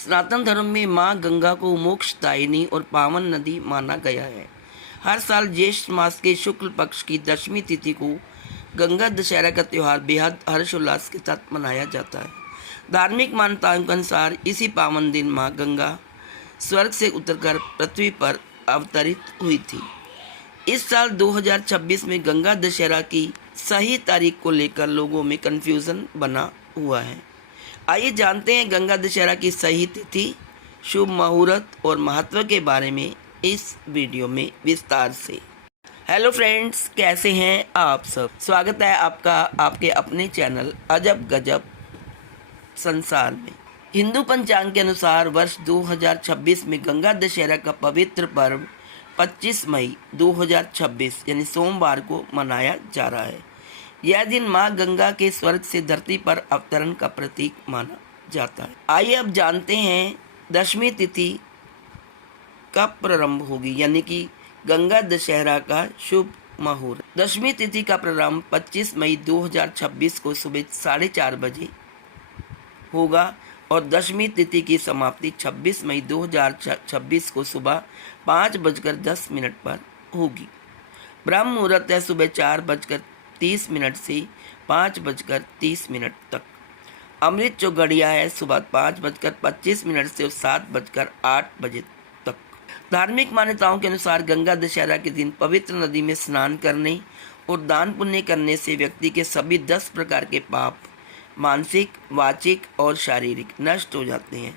सनातन धर्म में माँ गंगा को मोक्षदायिनी और पावन नदी माना गया है। हर साल ज्येष्ठ मास के शुक्ल पक्ष की दशमी तिथि को गंगा दशहरा का त्यौहार बेहद हर्षोल्लास के साथ मनाया जाता है। धार्मिक मान्यताओं के अनुसार इसी पावन दिन माँ गंगा स्वर्ग से उतरकर पृथ्वी पर अवतरित हुई थी। इस साल 2026 में गंगा दशहरा की सही तारीख को लेकर लोगों में कन्फ्यूज़न बना हुआ है। आइए जानते हैं गंगा दशहरा की सही तिथि, शुभ मुहूर्त और महत्व के बारे में इस वीडियो में विस्तार से। हेलो फ्रेंड्स, कैसे हैं आप सब। स्वागत है आपका आपके अपने चैनल अजब गजब संसार में। हिंदू पंचांग के अनुसार वर्ष 2026 में गंगा दशहरा का पवित्र पर्व 25 मई 2026 यानी सोमवार को मनाया जा रहा है। यह दिन माँ गंगा के स्वर्ग से धरती पर अवतरण का प्रतीक माना जाता है। आइए अब जानते हैं दशमी तिथि कब प्रारंभ होगी, यानी कि गंगा दशहरा का शुभ मुहूर्त। दशमी तिथि का प्रारंभ 25 मई 2026 को सुबह 4:30 बजे होगा और दशमी तिथि की समाप्ति 26 मई 2026 को सुबह 5:10 पर होगी। ब्रह्म मुहूर्त है सुबह 4:30 से 5:30 तक। अमृत जो घड़िया है सुबह 5:25 से 7:08 बजे तक। धार्मिक मान्यताओं के अनुसार गंगा दशहरा के दिन पवित्र नदी में स्नान करने और दान पुण्य करने से व्यक्ति के सभी 10 प्रकार के पाप मानसिक, वाचिक और शारीरिक नष्ट हो जाते हैं।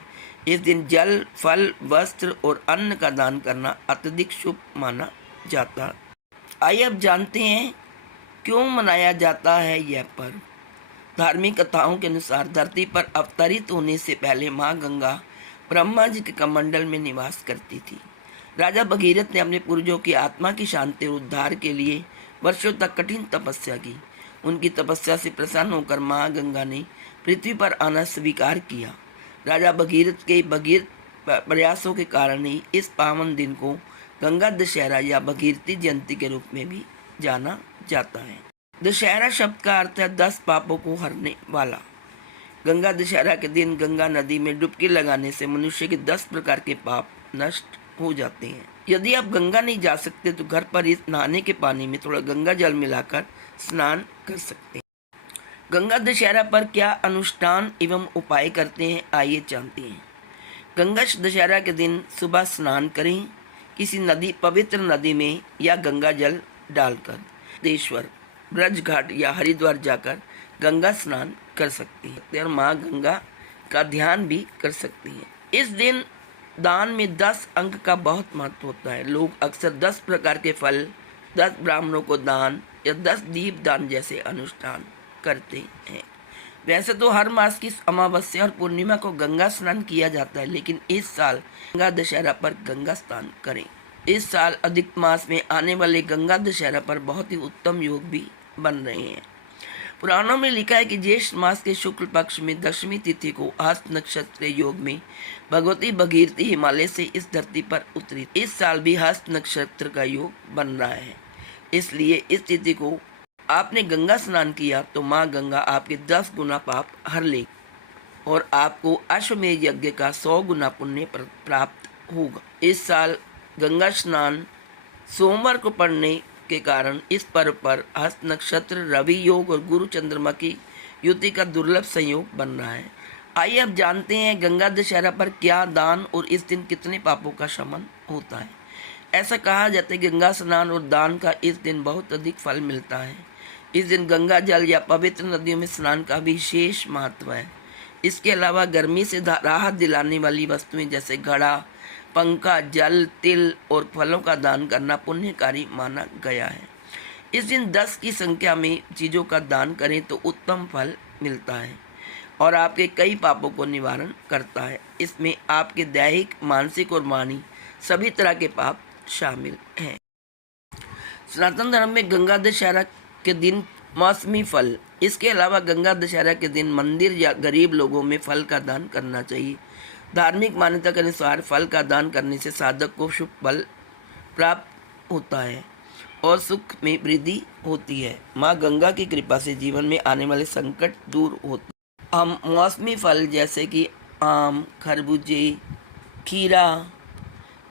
इस दिन जल, फल, वस्त्र और अन्न का दान करना अत्यधिक शुभ माना जाता है। आइए अब जानते हैं क्यों मनाया जाता है यह पर्व। धार्मिक कथाओं के अनुसार धरती पर अवतरित होने से पहले माँ गंगा ब्रह्मा जी के कमंडल में निवास करती थी। राजा भगीरथ ने अपने पूर्वजों की आत्मा की शांति और उद्धार के लिए वर्षों तक कठिन तपस्या की। उनकी तपस्या से प्रसन्न होकर माँ गंगा ने पृथ्वी पर आना स्वीकार किया। राजा भगीरथ के प्रयासों के कारण ही इस पावन दिन को गंगा दशहरा या भगीरथी जयंती के रूप में भी जाना जाता है। दशहरा शब्द का अर्थ है 10 पापों को हरने वाला। गंगा दशहरा के दिन गंगा नदी में डुबकी लगाने से मनुष्य के 10 प्रकार के पाप नष्ट हो जाते हैं। यदि आप गंगा नहीं जा सकते तो घर पर इस नहाने के पानी में थोड़ा गंगा जल मिलाकर स्नान कर सकते हैं। गंगा दशहरा पर क्या अनुष्ठान एवं उपाय करते हैं, आइए जानते हैं। गंगा दशहरा के दिन सुबह स्नान करें किसी पवित्र नदी में या गंगा जल डालकर। देश्वर, ब्रज घाट या हरिद्वार जाकर गंगा स्नान कर सकती है और माँ गंगा का ध्यान भी कर सकती है। इस दिन दान में 10 अंक का बहुत महत्व होता है। लोग अक्सर 10 प्रकार के फल, 10 ब्राह्मणों को दान या 10 दीप दान जैसे अनुष्ठान करते हैं। वैसे तो हर मास की अमावस्या और पूर्णिमा को गंगा स्नान किया जाता है, लेकिन इस साल गंगा दशहरा पर गंगा स्नान करें। इस साल अधिक मास में आने वाले गंगा दशहरा पर बहुत ही उत्तम योग भी बन रहे हैं। पुराणों में लिखा है कि ज्येष्ठ मास के शुक्ल पक्ष में दशमी तिथि को हस्त नक्षत्र योग में भगवती भगीरथी हिमालय से इस धरती पर उतरी। इस साल भी हस्त नक्षत्र का योग बन रहा है, इसलिए इस तिथि को आपने गंगा स्नान किया तो माँ गंगा आपके 10 गुना पाप हर ले और आपको अश्वमेध यज्ञ का 100 गुना पुण्य प्राप्त होगा। इस साल गंगा स्नान सोमवार को पड़ने के कारण इस पर्व पर हस्त नक्षत्र, रवि योग और गुरु चंद्रमा की युति का दुर्लभ संयोग बन रहा है। आइए अब जानते हैं गंगा दशहरा पर क्या दान और इस दिन कितने पापों का शमन होता है। ऐसा कहा जाता है कि गंगा स्नान और दान का इस दिन बहुत अधिक फल मिलता है। इस दिन गंगा जल या पवित्र नदियों में स्नान का विशेष महत्व है। इसके अलावा गर्मी से राहत दिलाने वाली वस्तुएं जैसे घड़ा, पंखा, जल, तिल और फलों का दान करना पुण्यकारी माना गया है। इस दिन 10 की संख्या में चीज़ों का दान करें तो उत्तम फल मिलता है और आपके कई पापों को निवारण करता है। इसमें आपके दैहिक, मानसिक और वाणी सभी तरह के पाप शामिल हैं। सनातन धर्म में गंगा दशहरा के दिन मौसमी फल, इसके अलावा गंगा दशहरा के दिन मंदिर या गरीब लोगों में फल का दान करना चाहिए। धार्मिक मान्यता के अनुसार फल का दान करने से साधक को शुभ फल प्राप्त होता है और सुख में वृद्धि होती है। माँ गंगा की कृपा से जीवन में आने वाले संकट दूर होते हैं। हम मौसमी फल जैसे कि आम, खरबूजे, खीरा,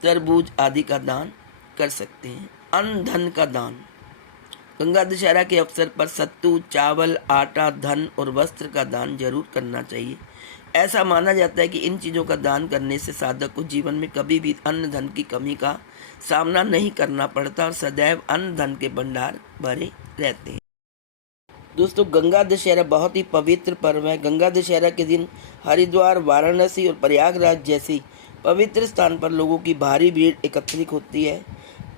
तरबूज आदि का दान कर सकते हैं। अन्न धन का दान। गंगा दशहरा के अवसर पर सत्तू, चावल, आटा, धन और वस्त्र का दान जरूर करना चाहिए। ऐसा माना जाता है कि इन चीज़ों का दान करने से साधक को जीवन में कभी भी अन्न धन की कमी का सामना नहीं करना पड़ता और सदैव अन्न धन के भंडार भरे रहते हैं। दोस्तों, गंगा दशहरा बहुत ही पवित्र पर्व है। गंगा दशहरा के दिन हरिद्वार, वाराणसी और प्रयागराज जैसी पवित्र स्थान पर लोगों की भारी भीड़ एकत्रित होती है।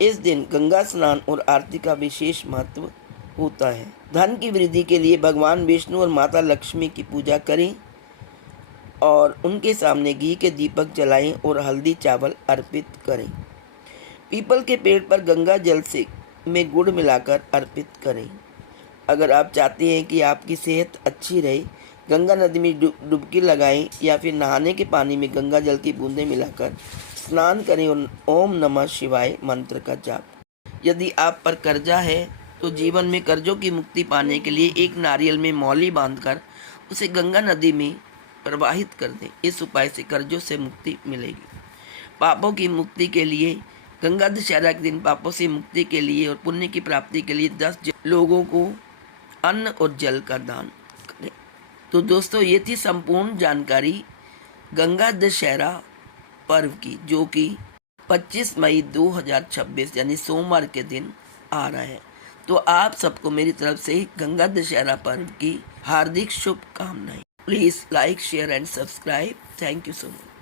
इस दिन गंगा स्नान और आरती का विशेष महत्व होता है। धन की वृद्धि के लिए भगवान विष्णु और माता लक्ष्मी की पूजा करें और उनके सामने घी के दीपक जलाएं और हल्दी चावल अर्पित करें। पीपल के पेड़ पर गंगा जल से में गुड़ मिलाकर अर्पित करें। अगर आप चाहते हैं कि आपकी सेहत अच्छी रहे, गंगा नदी में डुबकी लगाएं या फिर नहाने के पानी में गंगा जल की बूंदें मिलाकर स्नान करें और ओम नमः शिवाय मंत्र का जाप। यदि आप पर कर्जा है तो जीवन में कर्जों की मुक्ति पाने के लिए एक नारियल में मौली बांधकर उसे गंगा नदी में प्रवाहित कर दें। इस उपाय से कर्जों से मुक्ति मिलेगी। पापों की मुक्ति के लिए गंगा दशहरा के दिन पापों से मुक्ति के लिए और पुण्य की प्राप्ति के लिए 10 लोगों को अन्न और जल का दान करें। तो दोस्तों, ये थी संपूर्ण जानकारी गंगा दशहरा पर्व की, जो कि 25 मई 2026 यानी सोमवार के दिन आ रहा है। तो आप सबको मेरी तरफ से गंगा दशहरा पर्व की हार्दिक शुभकामनाएं। Please like, share and subscribe. Thank you so much.